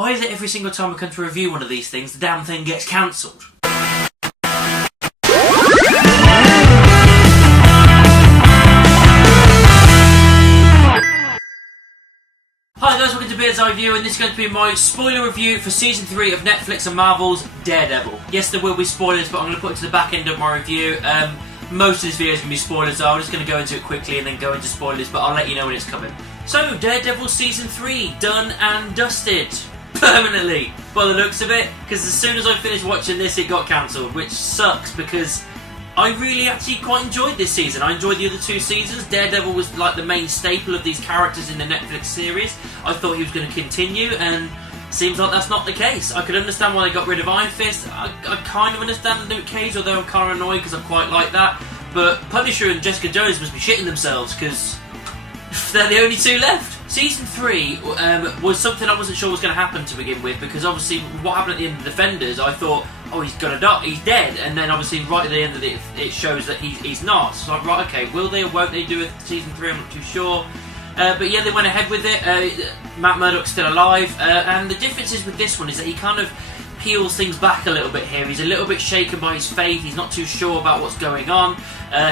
Why is it every single time we come to review one of these things, the damn thing gets cancelled? Hi guys, welcome to Bird's Eye View, and this is going to be my spoiler review for Season 3 of Netflix and Marvel's Daredevil. Yes, there will be spoilers, but I'm going to put it to the back end of my review. Most of this video is going to be spoilers, so I'm just going to go into it quickly and then go into spoilers, but I'll let you know when it's coming. So, Daredevil Season 3, done and dusted. Permanently, by the looks of it, because as soon as I finished watching this, it got cancelled, which sucks because I really actually quite enjoyed this season. I enjoyed the other two seasons. Daredevil was like the main staple of these characters in the Netflix series. I thought he was going to continue, and seems like that's not the case. I could understand why they got rid of Iron Fist. I kind of understand Luke Cage, although I'm kind of annoyed because I quite like that. But Punisher and Jessica Jones must be shitting themselves because they're the only two left. Season 3 was something I wasn't sure was going to happen to begin with, because obviously what happened at the end of Defenders, I thought, oh, he's gonna die, he's dead, and then obviously right at the end of it, it shows that he's not. So I'm like, right, okay, will they or won't they do a Season 3? I'm not too sure. But yeah, they went ahead with it. Matt Murdock's still alive, and the differences with this one is that he kind of peels things back a little bit here. He's a little bit shaken by his faith. He's not too sure about what's going on.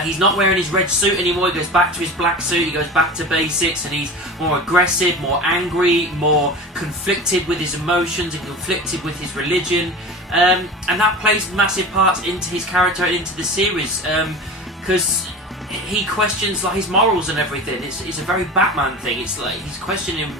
He's not wearing his red suit anymore. He goes back to his black suit. He goes back to basics, and he's more aggressive, more angry, more conflicted with his emotions and conflicted with his religion. And that plays massive parts into his character and into the series, because he questions like his morals and everything. It's a very Batman thing. It's like he's questioning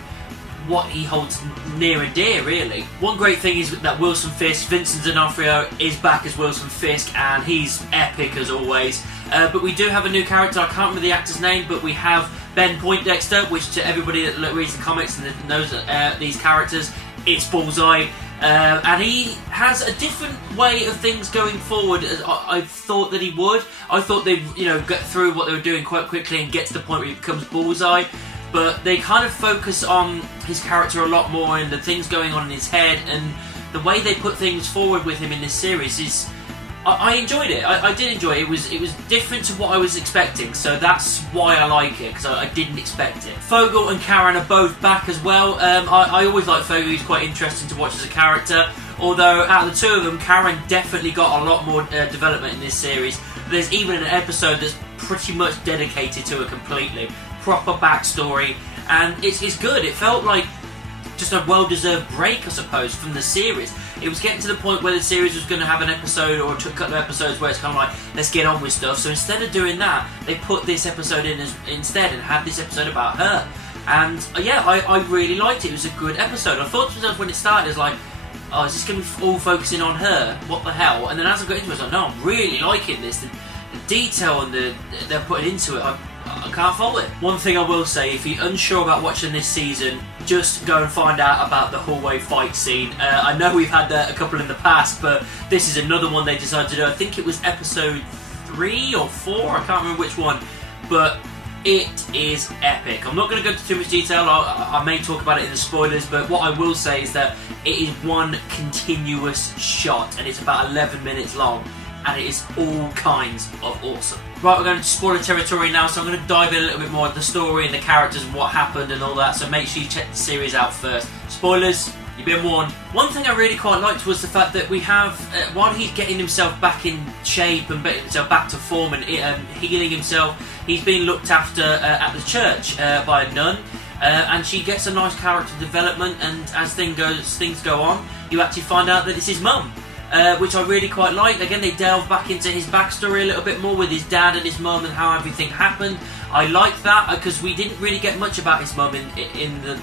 what he holds near and dear, really. One great thing is that Wilson Fisk, Vincent D'Onofrio, is back as Wilson Fisk, and he's epic as always. But we do have a new character. I can't remember the actor's name, but we have Ben Poindexter, which to everybody that reads the comics and knows these characters, it's Bullseye. And he has a different way of things going forward as I thought that he would. I thought they'd get through what they were doing quite quickly and get to the point where he becomes Bullseye. But they kind of focus on his character a lot more and the things going on in his head, and the way they put things forward with him in this series is... I enjoyed it. I did enjoy it. It was different to what I was expecting, so that's why I like it, because I didn't expect it. Fogel and Karen are both back as well. I always like Fogel. He's quite interesting to watch as a character, although out of the two of them, Karen definitely got a lot more development in this series. There's even an episode that's pretty much dedicated to her completely. Proper backstory, and it's good. It felt like just a well-deserved break, I suppose, from the series. It was getting to the point where the series was going to have an episode or a couple of episodes where it's kind of like, let's get on with stuff. So instead of doing that, they put this episode in instead and had this episode about her. And yeah, I really liked it. It was a good episode. I thought to myself when it started, it was like, oh, is this going to be all focusing on her? What the hell? And then as I got into it, I was like, no, I'm really liking this. The detail and they're putting into it, I can't fault it. One thing I will say, if you're unsure about watching this season, just go and find out about the hallway fight scene. I know we've had a couple in the past, but this is another one they decided to do. I think it was episode 3 or 4, I can't remember which one, but it is epic. I'm not going to go into too much detail. I may talk about it in the spoilers, but what I will say is that it is one continuous shot, and it's about 11 minutes long. And it is all kinds of awesome. Right, we're going to spoiler territory now, so I'm going to dive in a little bit more into the story and the characters and what happened and all that, so make sure you check the series out first. Spoilers, you've been warned. One thing I really quite liked was the fact that we have, while he's getting himself back in shape and back to form and healing himself, he's being looked after at the church by a nun. And she gets a nice character development, and as things go on, you actually find out that it's his mum. Which I really quite like. Again, they delve back into his backstory a little bit more with his dad and his mum and how everything happened. I like that because we didn't really get much about his mum in the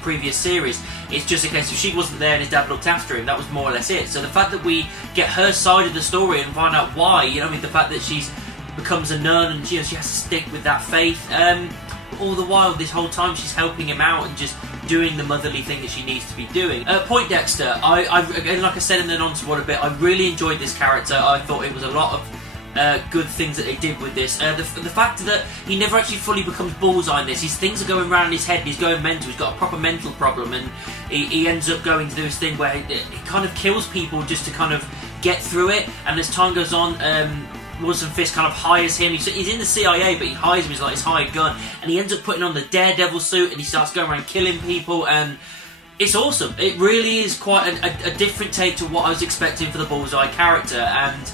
previous series. It's just a case of she wasn't there and his dad looked after him. That was more or less it. So the fact that we get her side of the story and find out why, the fact that she becomes a nun and she has to stick with that faith. All the while, this whole time, she's helping him out and just doing the motherly thing that she needs to be doing. Poindexter, again, like I said in the non-spoiler bit, I really enjoyed this character. I thought it was a lot of good things that they did with this. The fact that he never actually fully becomes Bullseye in this. His things are going around in his head and he's going mental. He's got a proper mental problem, and he ends up going to do this thing where he kind of kills people just to kind of get through it. And as time goes on, Wilson Fisk kind of hires him. He's in the CIA, but he hires him as like his hired gun, and he ends up putting on the Daredevil suit, and he starts going around killing people. And it's awesome. It really is quite a different take to what I was expecting for the Bullseye character, and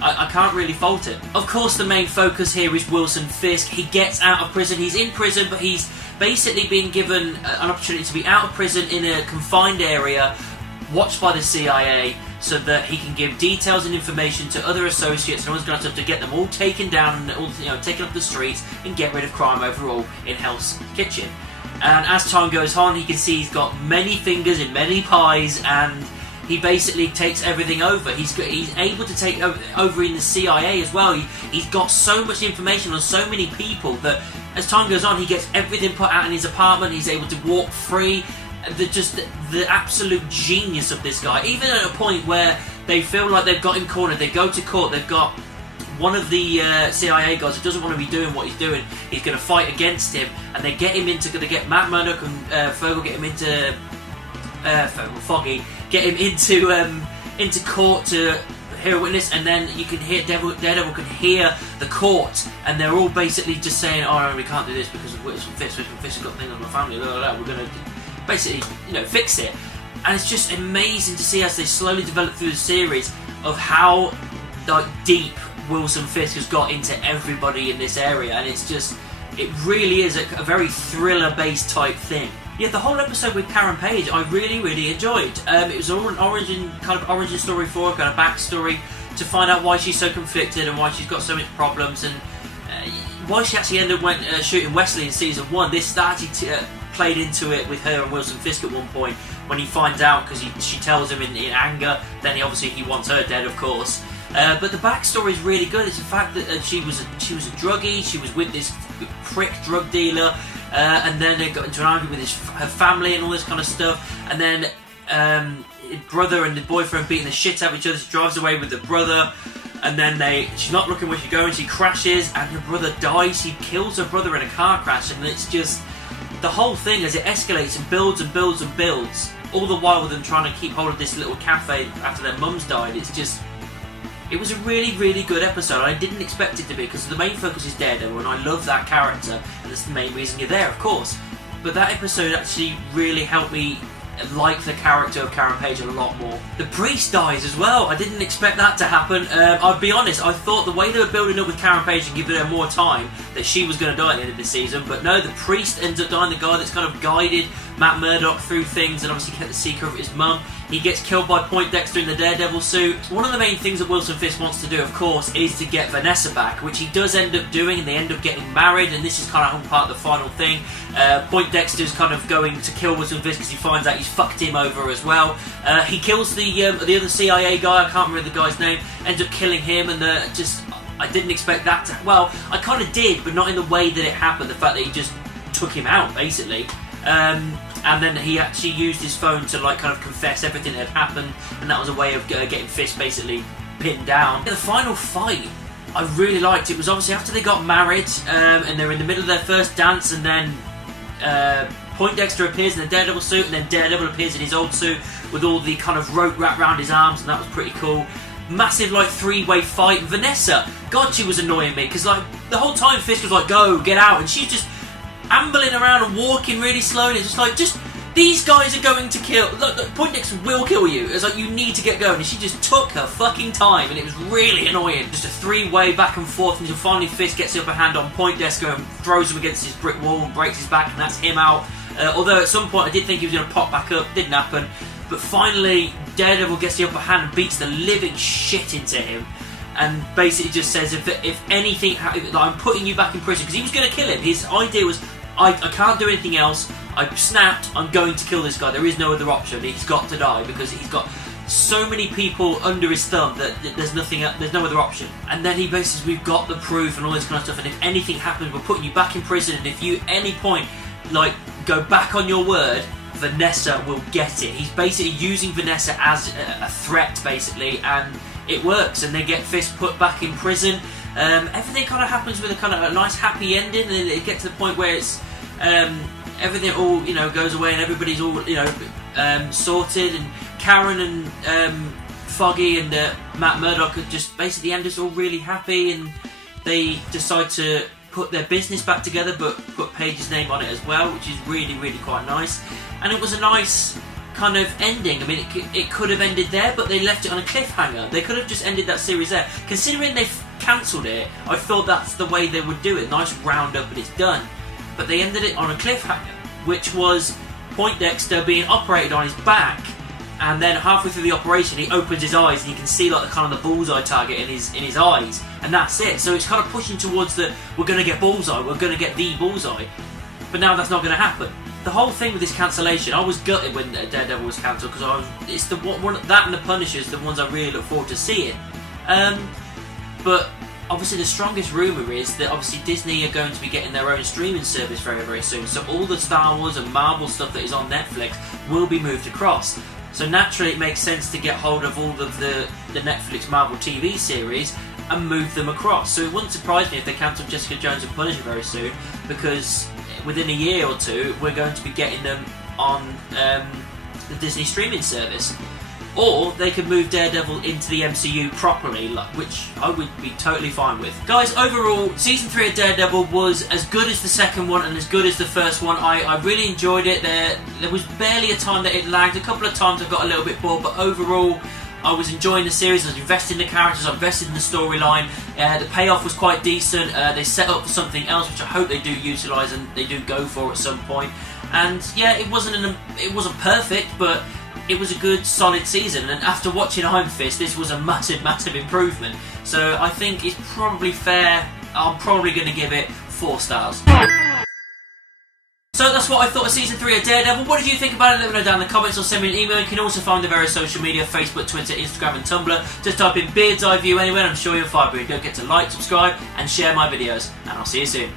I can't really fault it. Of course, the main focus here is Wilson Fisk. He gets out of prison. He's in prison, but he's basically been given an opportunity to be out of prison in a confined area, watched by the CIA, so that he can give details and information to other associates and all this kind of stuff to get them all taken down and all, taken up the streets and get rid of crime overall in Hell's Kitchen. And as time goes on, he can see he's got many fingers in many pies, and he basically takes everything over. He's able to take over in the CIA as well. He's got so much information on so many people that as time goes on, he gets everything put out in his apartment. He's able to walk free. The absolute genius of this guy. Even at a point where they feel like they've got him cornered, they go to court, they've got one of the CIA guys who doesn't want to be doing what he's doing. He's going to fight against him, and they get him into. They get Matt Murdock and Fogel get him into Foggy. Get him into court to hear a witness, and then you can hear Daredevil can hear the court, and they're all basically just saying, "Oh no, we can't do this because of Wilson Fisk. Wilson Fisk has got things on my family. Blah, blah, blah. We're going to basically, fix it." And it's just amazing to see as they slowly develop through the series of how deep Wilson Fisk has got into everybody in this area, and it really is a very thriller-based type thing. Yeah, the whole episode with Karen Page, I really, really enjoyed. It was all an origin story for her, kind of backstory to find out why she's so conflicted and why she's got so many problems, and why she actually ended up shooting Wesley in season 1. This actually played into it with her and Wilson Fisk at one point when he finds out, because she tells him in anger. Then he wants her dead, of course. But the backstory is really good. It's the fact that she was a druggie. She was with this prick drug dealer. And then they got into an argument with her family and all this kind of stuff. And then his brother and the boyfriend beating the shit out of each other. She drives away with the brother. And then she's not looking where she's going. She crashes and her brother dies. He kills her brother in a car crash. And it's just the whole thing as it escalates and builds and builds and builds. All the while with them trying to keep hold of this little cafe after their mums died. It was a really, really good episode. I didn't expect it to be, because the main focus is Daredevil, and I love that character, and that's the main reason you're there, of course. But that episode actually really helped me like the character of Karen Page a lot more. The priest dies as well. I didn't expect that to happen. I'll be honest, I thought the way they were building up with Karen Page and giving her more time, that she was going to die at the end of this season. But no, the priest ends up dying, the guy that's kind of guided Matt Murdock through things and obviously kept the secret of his mum. He gets killed by Poindexter in the Daredevil suit. One of the main things that Wilson Fisk wants to do, of course, is to get Vanessa back, which he does end up doing, and they end up getting married, and this is kind of part of the final thing. Poindexter's kind of going to kill Wilson Fisk because he finds out he's fucked him over as well. He kills the other CIA guy, I can't remember the guy's name, ends up killing him, and I didn't expect that to... Well, I kind of did, but not in the way that it happened, the fact that he just took him out, basically. And then he actually used his phone to kind of confess everything that had happened, and that was a way of getting Fisk basically pinned down. The final fight I really liked. It was obviously after they got married, and they're in the middle of their first dance, and then Poindexter appears in the Daredevil suit, and then Daredevil appears in his old suit with all the kind of rope wrapped around his arms, and that was pretty cool. Massive three-way fight. Vanessa, God, she was annoying me, because the whole time Fisk was like, go, get out, and she's just ambling around and walking really slowly. It's just these guys are going to kill. Look, Poindexter will kill you. It's you need to get going. And she just took her fucking time, and it was really annoying. Just a three-way back and forth until finally Fisk gets the upper hand on Poindexter and throws him against his brick wall and breaks his back, and that's him out. Although at some point I did think he was going to pop back up. Didn't happen. But finally Daredevil gets the upper hand and beats the living shit into him. And basically just says, if anything, I'm putting you back in prison, because he was going to kill him. His idea was, I can't do anything else. I snapped. I'm going to kill this guy. There is no other option. He's got to die, because he's got so many people under his thumb that there's no other option. And then he basically says, we've got the proof and all this kind of stuff. And if anything happens, we're putting you back in prison. And if you at any point go back on your word, Vanessa will get it. He's basically using Vanessa as a threat, basically, and it works. And they get Fisk put back in prison. Everything kind of happens with a kind of a nice happy ending, and it gets to the point where it's everything all goes away and everybody's all sorted, and Karen and Foggy and Matt Murdock are just basically end us all really happy, and they decide to put their business back together, but put Paige's name on it as well, which is really, really quite nice. And it was a nice kind of ending. I mean, it could have ended there, but they left it on a cliffhanger. They could have just ended that series there. Considering they've cancelled it, I thought that's the way they would do it. Nice round up and it's done. But they ended it on a cliffhanger, which was Poindexter being operated on his back, and then halfway through the operation he opens his eyes and you can see like the kind of the bullseye target in his eyes, and that's it. So it's kind of pushing towards the we're going to get bullseye, we're going to get the bullseye. But now that's not going to happen. The whole thing with this cancellation, I was gutted when Daredevil was cancelled, because it's the one that and the Punisher's the ones I really look forward to seeing. But obviously the strongest rumour is that obviously Disney are going to be getting their own streaming service very, very soon. So all the Star Wars and Marvel stuff that is on Netflix will be moved across. So naturally it makes sense to get hold of all of the Netflix Marvel TV series and move them across. So it wouldn't surprise me if they cancel Jessica Jones and Punisher very soon, because within a year or two we're going to be getting them on the Disney streaming service. Or they could move Daredevil into the MCU properly, which I would be totally fine with. Guys, overall, Season 3 of Daredevil was as good as the second one and as good as the first one. I really enjoyed it. There was barely a time that it lagged. A couple of times I got a little bit bored, but overall, I was enjoying the series. I was invested in the characters, I invested in the storyline. The payoff was quite decent. They set up for something else, which I hope they do utilise and they do go for at some point. And yeah, it wasn't perfect, but it was a good, solid season, and after watching Iron Fist, this was a massive, massive improvement. So I think it's probably fair. I'm probably going to give it 4 stars. So that's what I thought of Season 3 of Daredevil. What did you think about it? Let me know down in the comments or send me an email. You can also find the various social media, Facebook, Twitter, Instagram and Tumblr. Just type in Beard's Eye View anywhere and I'm sure you'll find me. Don't forget to like, subscribe and share my videos. And I'll see you soon.